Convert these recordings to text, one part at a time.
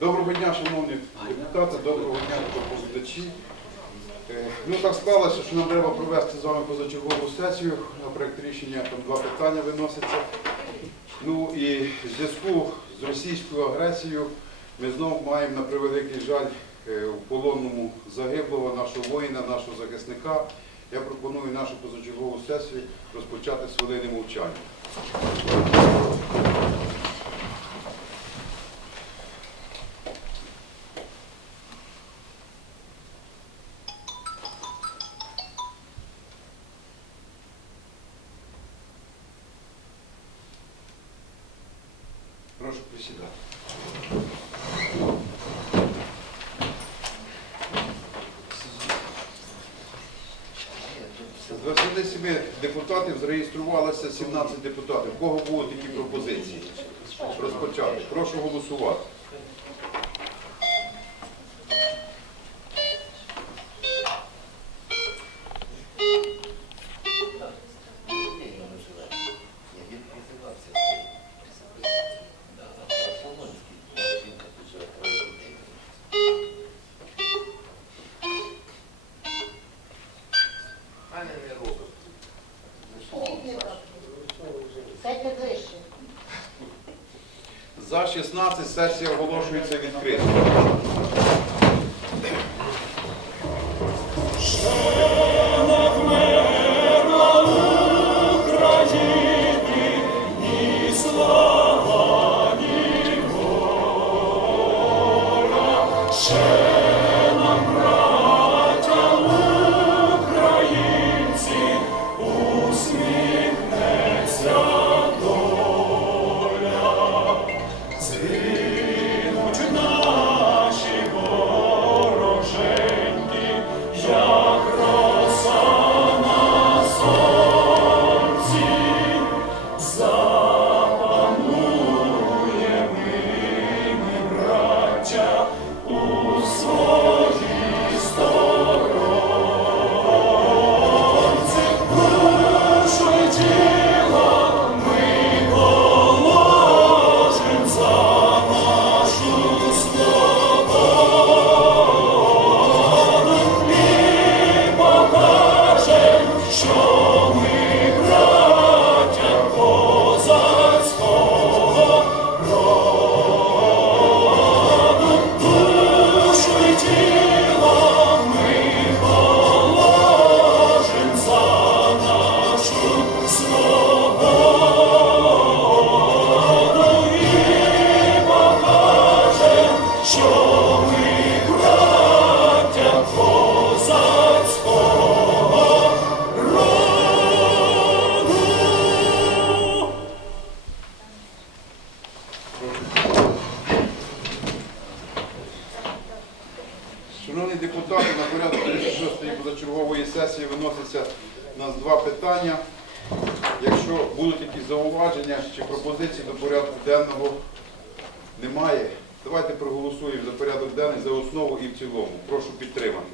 Доброго дня, шановні депутати, доброго дня, доповідачі. Е, Ну так склалося, що нам треба провести з вами позачергову сесію. На проєкт рішення там два питання виносяться. Ну і в зв'язку з російською агресією ми знову маємо на превеликий жаль е, у полонному загиблого нашого воїна, нашого захисника. Я пропоную нашу позачергову сесію розпочати з хвилини мовчання. Прошу присідати. З 27 депутатів зареєструвалося 17 депутатів. У кого будуть такі пропозиції? Розпочати. Прошу голосувати. 16 сесія оголошується відкритою. Якщо будуть якісь зауваження чи пропозиції до порядку денного, немає. Давайте проголосуємо за порядок денний за основу і в цілому. Прошу підтримати.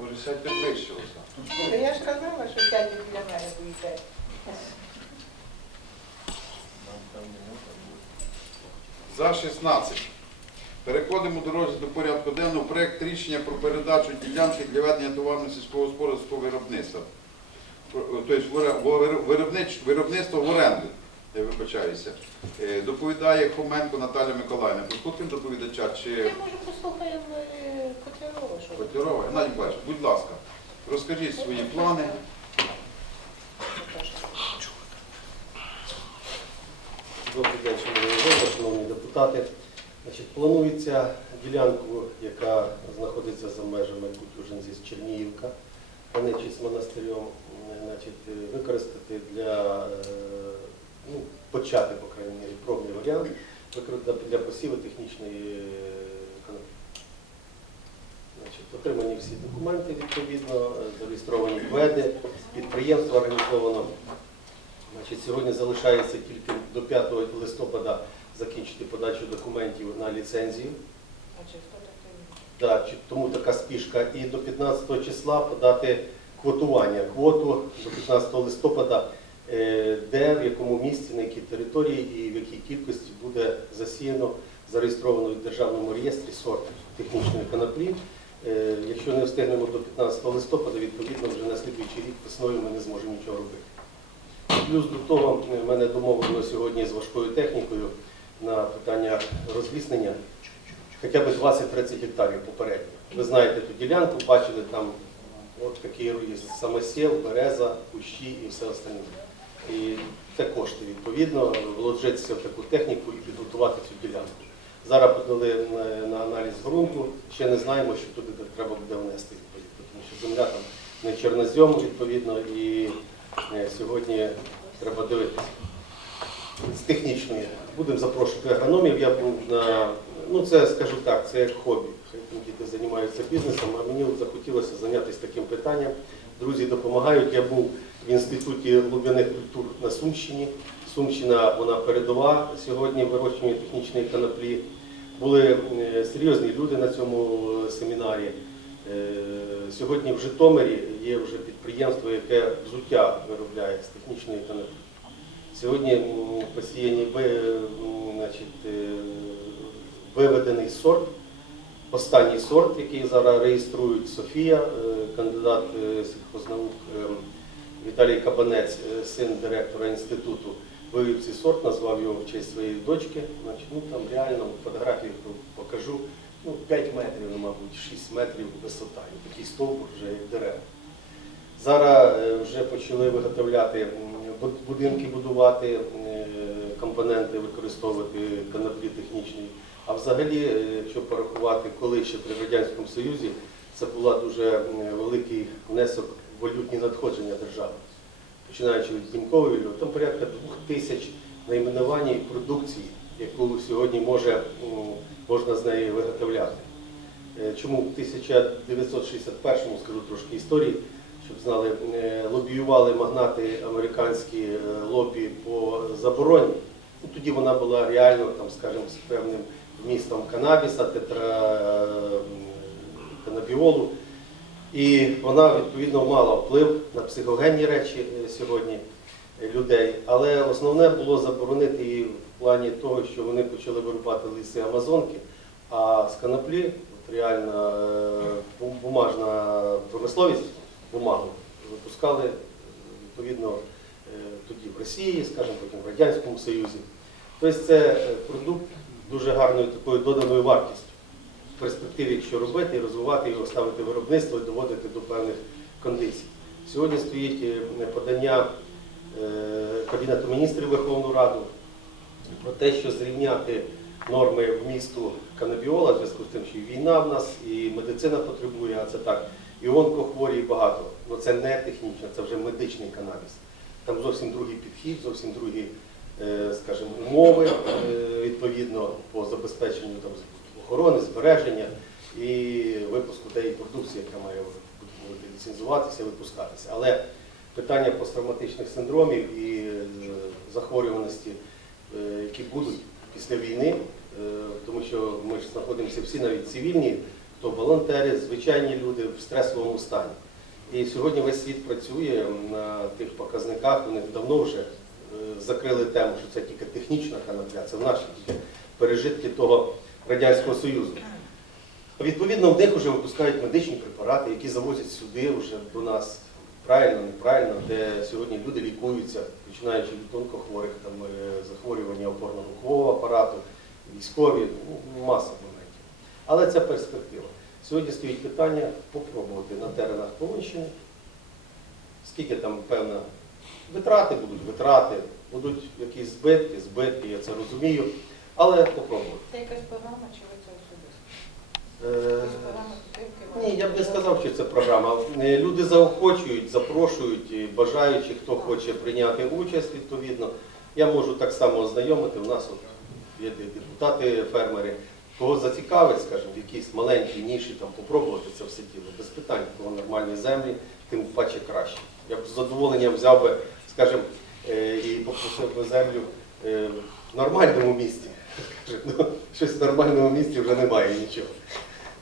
Може, сядьте ближче. Олександр. Ну, Я ж казала, що сядьте біля мене будете. За 16. Переходимо до розгляду порядку денного. Проект рішення про передачу ділянки для ведення товарно сільськогосподарського виробництва. Тобто виробництво в оренду. Я вибачаюся. Е, Доповідає Хоменко Наталя Миколаївна. Послухаємо доповідача чи Я може послухаємо е, Котлярова, Котярова? Геннадій Миколаївич, будь ласка, розкажіть свої плани. Депутати. Значить, планується ділянку, яка знаходиться за межами Кутюжинзі Чернігівка, граничить з монастирем, значить, використати для е, ну, почати, по крайній мірі, пробний варіант використати для посіву технічної е. Значить, отримані всі документи відповідно, е, зареєстровані КВЕДи, підприємство організовано. Значить, сьогодні залишається тільки до 5 листопада закінчити подачу документів на ліцензію. Значить, хто такий? Да, чи- тому така спішка. І до 15 числа подати квотування. Квоту до 15 листопада, е, де, в якому місці, на якій території і в якій кількості буде засіяно, зареєстровано в Державному реєстрі сорт технічної коноплі. Е, Якщо не встигнемо до 15 листопада, відповідно вже на слідуючий рік весною ми не зможемо нічого робити. Плюс до того, в мене домовлено сьогодні з важкою технікою на питання розліснення хоча б 20-30 гектарів попередньо. Ви знаєте ту ділянку, бачили там от такий є самосіл, береза, кущі і все остальне. І це кошти відповідно, вложитися в таку техніку і підготувати цю ділянку. Зараз подали на, на аналіз ґрунту, ще не знаємо, що туди треба буде внести відповідно, тому що земля там не чорнозьом відповідно і е, сьогодні треба дивитися з технічної. Будемо запрошувати агрономів. Я був на ну це скажу так, це як хобі. Діти займаються бізнесом, а мені от захотілося зайнятися таким питанням. Друзі допомагають. Я був в інституті луб'яних культур на Сумщині. Сумщина вона передова сьогодні в вирощуванні технічної коноплі. Були е, серйозні люди на цьому е, семінарі. Е, Сьогодні в Житомирі є вже підприємство, яке взуття виробляє з технічної коноплі. Сьогодні посіяні значить, е, виведений сорт, останній сорт, який зараз реєструють Софія, е, кандидат е, сільхознаук Віталій Кабанець, син директора інституту, вивів цей сорт, назвав його в честь своєї дочки. Ну, там реально фотографії покажу. Ну, 5 метрів, ну, мабуть, 6 метрів висота. І такий стовбур вже як дерева. Зараз вже почали виготовляти будинки, будувати е, компоненти, використовувати коноплі технічні. А взагалі, е, якщо порахувати, коли ще при Радянському Союзі, це була дуже великий внесок в валютні надходження держави. Починаючи від Дімкової, там порядка двох тисяч найменувань продукції, яку сьогодні може, можна з неї виготовляти. Е, Чому в 1961-му, скажу трошки історії, щоб знали, е, лобіювали магнати американські е, лобі по забороні. Ну, тоді вона була реально, там, скажімо, з певним вмістом канабіса, тетра е, канабіолу. І вона відповідно мала вплив на психогенні речі сьогодні людей. Але основне було заборонити її в плані того, що вони почали вирубати ліси Амазонки, а з коноплі от реально е, бумажна промисловість, бумагу випускали відповідно е, тоді в Росії, скажімо, потім в Радянському Союзі. Тобто це е, продукт дуже гарною такою доданою вартістю в перспективі, якщо робити розвивати його, ставити виробництво і доводити до певних кондицій. Сьогодні стоїть е, подання Кабінету міністрів Верховну Раду про те, що зрівняти норми вмісту канабіола, в зв'язку з тим, що і війна в нас, і медицина потребує, а це так, і онкохворі, багато. Ну це не технічно, це вже медичний канабіс. Там зовсім другий підхід, зовсім другі, е, скажімо, умови е, відповідно по забезпеченню там, охорони, збереження і випуску тієї продукції, яка має ліцензуватися, випускатися. Але питання посттравматичних синдромів і е, захворюваності, які будуть після війни, тому що ми ж знаходимося всі навіть цивільні, то волонтери, звичайні люди в стресовому стані. І сьогодні весь світ працює на тих показниках, вони давно вже е, закрили тему, що це тільки технічна канапля, це наші тільки пережитки того Радянського Союзу. Відповідно, в них вже випускають медичні препарати, які завозять сюди вже до нас правильно, неправильно, де сьогодні люди лікуються, починаючи від онкохворих, там, е, захворювання опорно-рухового апарату, військові, ну, маса. Але це перспектива. Сьогодні стоїть питання попробувати на теренах Полонщини, скільки там певна витрати будуть, витрати, будуть якісь збитки, збитки, я це розумію, але попробувати. Це якась програма, чи ви це особисто? Е? Ні, я б не сказав, що це програма. Е, Люди заохочують, запрошують, бажаючи, хто хоче прийняти участь, відповідно. Я можу так само ознайомити. У нас от є депутати, фермери. Кого зацікавить, скажімо, в якійсь маленькій ніші там попробувати це все діло, без питань, кого нормальні землі, тим паче краще. Я б з задоволенням взяв би, скажімо, е, і попросив би землю е, в нормальному місті. Ну, щось в нормальному місті вже немає нічого.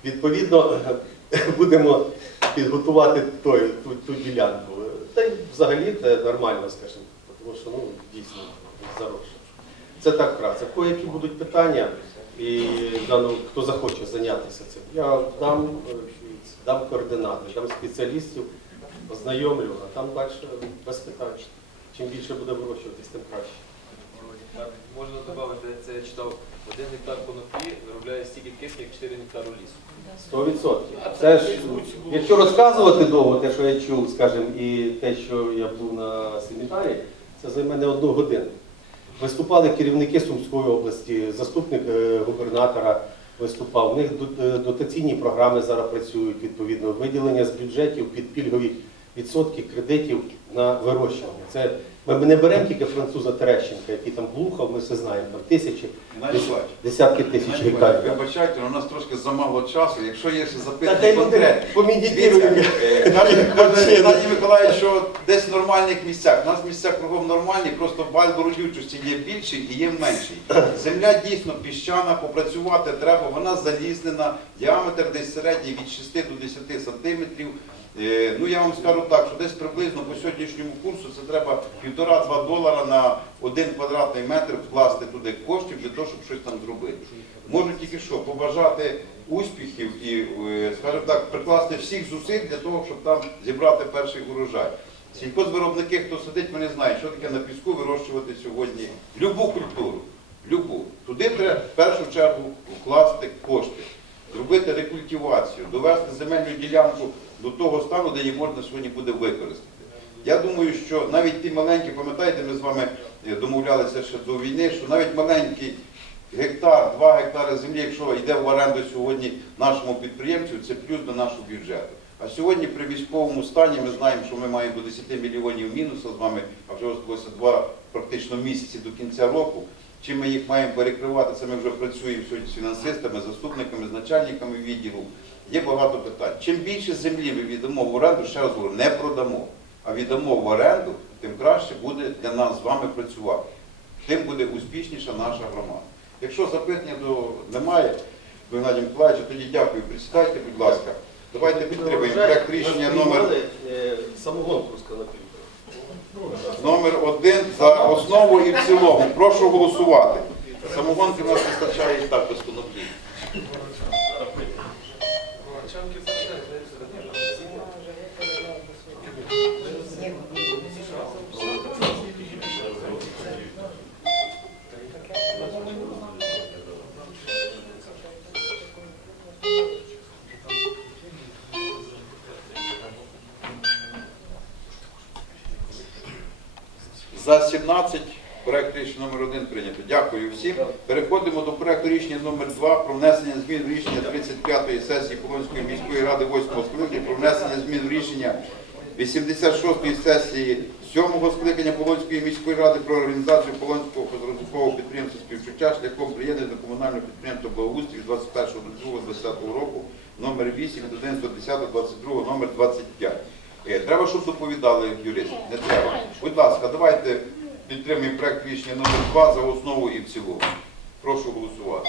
Відповідно, будемо підготувати той, ту, ту ділянку. Та й взагалі це нормально, скажімо, тому що ну, дійсно заросше. Це так вкратце. Кого які будуть питання, і дано, хто захоче зайнятися цим, я дам, е, дам координати, дам спеціалістів, ознайомлю, а там далі без питань. Чим більше буде вирощуватись, тим краще. Можна додати, це я читав, один гектар коноплі виробляє стільки кисню, як 4 гектару лісу. Сто відсотків. Це ж, якщо розказувати довго те, що я чув, скажімо, і те, що я був на семінарі, це займе не одну годину. Виступали керівники Сумської області, заступник е, губернатора виступав. У них е, дотаційні програми зараз працюють, відповідно, виділення з бюджетів під пільгові відсотки кредитів на вирощування. Це ми не беремо тільки француза Терещенка, який там блухав, ми все знаємо, там тисячі, десятки тисяч гектарів. Вибачайте, у нас трошки замало часу. Якщо є ще Та запитання дай люди. Дивіться, е, Геннадій Миколаївич, що десь в нормальних місцях. У нас місця кругом нормальні, просто баль бородючості є більший і є менший. Земля дійсно піщана, попрацювати треба, вона залізнена, діаметр десь середній від 6 до 10 сантиметрів. Е, Ну я вам скажу так, що десь приблизно по сьогоднішньому курсу це треба півтора-два долара на один квадратний метр вкласти туди коштів для того, щоб щось там зробити. Можу тільки що побажати успіхів і, е, скажімо так, прикласти всіх зусиль для того, щоб там зібрати перший урожай. Сільхозвиробники, хто сидить, вони знають, що таке на піску вирощувати сьогодні любу культуру. Любу. Туди треба в першу чергу вкласти кошти, зробити рекультивацію, довести земельну ділянку до того стану, де її можна сьогодні буде використати. Я думаю, що навіть ті маленькі, пам'ятаєте, ми з вами е, домовлялися ще до війни, що навіть маленький гектар, два гектари землі, якщо йде в оренду сьогодні нашому підприємцю, це плюс до нашого бюджету. А сьогодні при військовому стані ми знаємо, що ми маємо до 10 мільйонів мінусу з вами, а вже залишилося два практично місяці до кінця року. Чим ми їх маємо перекривати, це ми вже працюємо сьогодні з фінансистами, заступниками, з начальниками відділу. Є багато питань. Чим більше землі ми віддамо в оренду, ще раз говорю, не продамо, а віддамо в оренду, тим краще буде для нас з вами працювати. Тим буде успішніша наша громада. Якщо запитання до немає, до Геннадія Миколаївича, тоді дякую. Присідайте, будь ласка. Давайте підтримуємо проект рішення номер, е, самогонку конопіль. Номер один за основу і в цілому. Прошу голосувати. Самогонки в нас вистачає і так без коноплі. За 17 проект рішення номер 1 прийнято. Дякую всім. Переходимо до проекту рішення номер 2 про внесення змін в рішення 35-ї сесії Полонської міської ради 8-го скликання про внесення змін в рішення 86-ї сесії 7-го скликання Полонської міської ради про організацію Полонського розрахункового підприємства співчуття шляхом приєднання до комунального підприємства Благоустрій 21.02.20 року номер 8 від 11.10.22 номер 25. Е, Треба, щоб доповідали юристи. Не треба. Будь ласка, давайте підтримуємо проект рішення номер 2 за основу і в цілому. Прошу голосувати.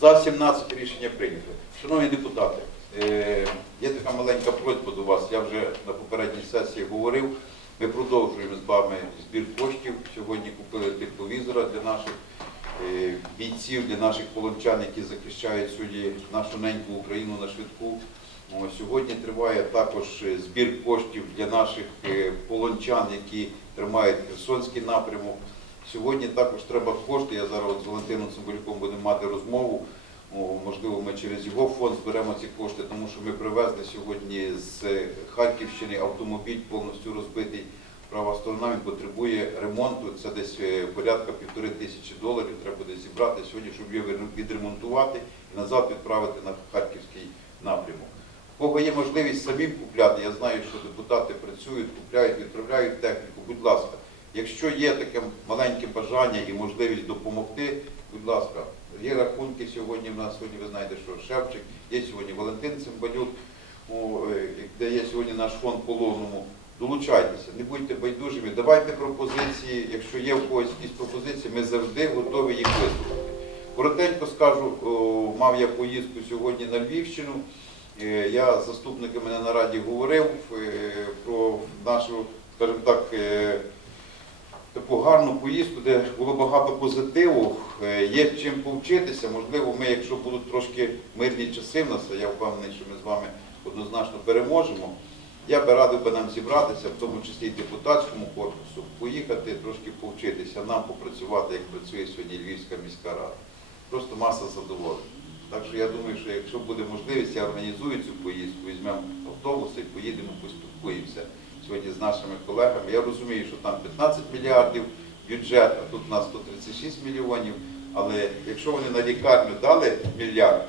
За 17 рішення прийнято. Шановні депутати, е, є така маленька просьба до вас. Я вже на попередній сесії говорив. Ми продовжуємо з вами збір коштів. Сьогодні купили тепловізора для наших е, бійців, для наших полончан, які захищають сьогодні нашу неньку Україну на швидку. Сьогодні триває також е, збір коштів для наших полончан, які тримають Херсонський напрямок. Сьогодні також треба кошти. Я зараз з Валентином Цимбалюком будемо мати розмову. Можливо, ми через його фонд зберемо ці кошти, тому що ми привезли сьогодні з Харківщини автомобіль повністю розбитий. Права сторона він потребує ремонту. Це десь е, порядка півтори тисячі доларів. Треба буде зібрати сьогодні, щоб його відремонтувати і назад відправити на харківський напрямок. Кого є можливість самим купляти, я знаю, що депутати працюють, купляють, відправляють техніку. Будь ласка, якщо є таке маленьке бажання і можливість допомогти, будь ласка, є рахунки сьогодні. В нас сьогодні ви знаєте, що Шевчик, є сьогодні Валентин Цимбалюк, е, де є сьогодні наш фонд полонному. Долучайтеся, не будьте байдужими, давайте пропозиції. Якщо є в когось якісь пропозиції, ми завжди готові їх вислухати. Коротенько скажу, мав я поїздку сьогодні на Львівщину. Е, Я з заступниками на нараді говорив е, про нашу, скажімо так, таку гарну поїздку, де було багато позитиву, е, є чим повчитися. Можливо, ми, якщо будуть трошки мирні часи в нас, я впевнений, що ми з вами однозначно переможемо. Я би радив би нам зібратися, в тому числі і депутатському корпусу, поїхати трошки повчитися, нам попрацювати, як працює сьогодні Львівська міська рада. Просто маса задоволення. Так що я думаю, що якщо буде можливість, я організую цю поїздку, візьмемо автобуси поїдемо, поспілкуємося сьогодні з нашими колегами. Я розумію, що там 15 мільярдів бюджет, а тут у нас 136 мільйонів. Але якщо вони на лікарню дали мільярд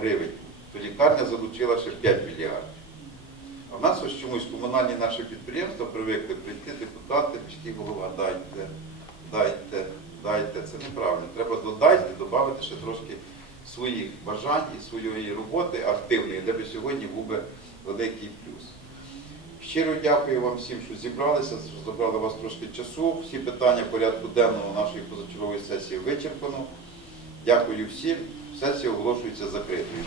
гривень, то лікарня залучила ще 5 мільярдів. А в нас ось чомусь комунальні наші підприємства привикли прийти депутати, міський голова, дайте, дайте, дайте. Це неправильно. Треба додати, додати ще трошки своїх бажань і своєї роботи активної, де би сьогодні був би великий плюс. Щиро дякую вам всім, що зібралися, що забрали вас трошки часу. Всі питання порядку денного нашої позачергової сесії вичерпано. Дякую всім. Сесія оголошується закритою.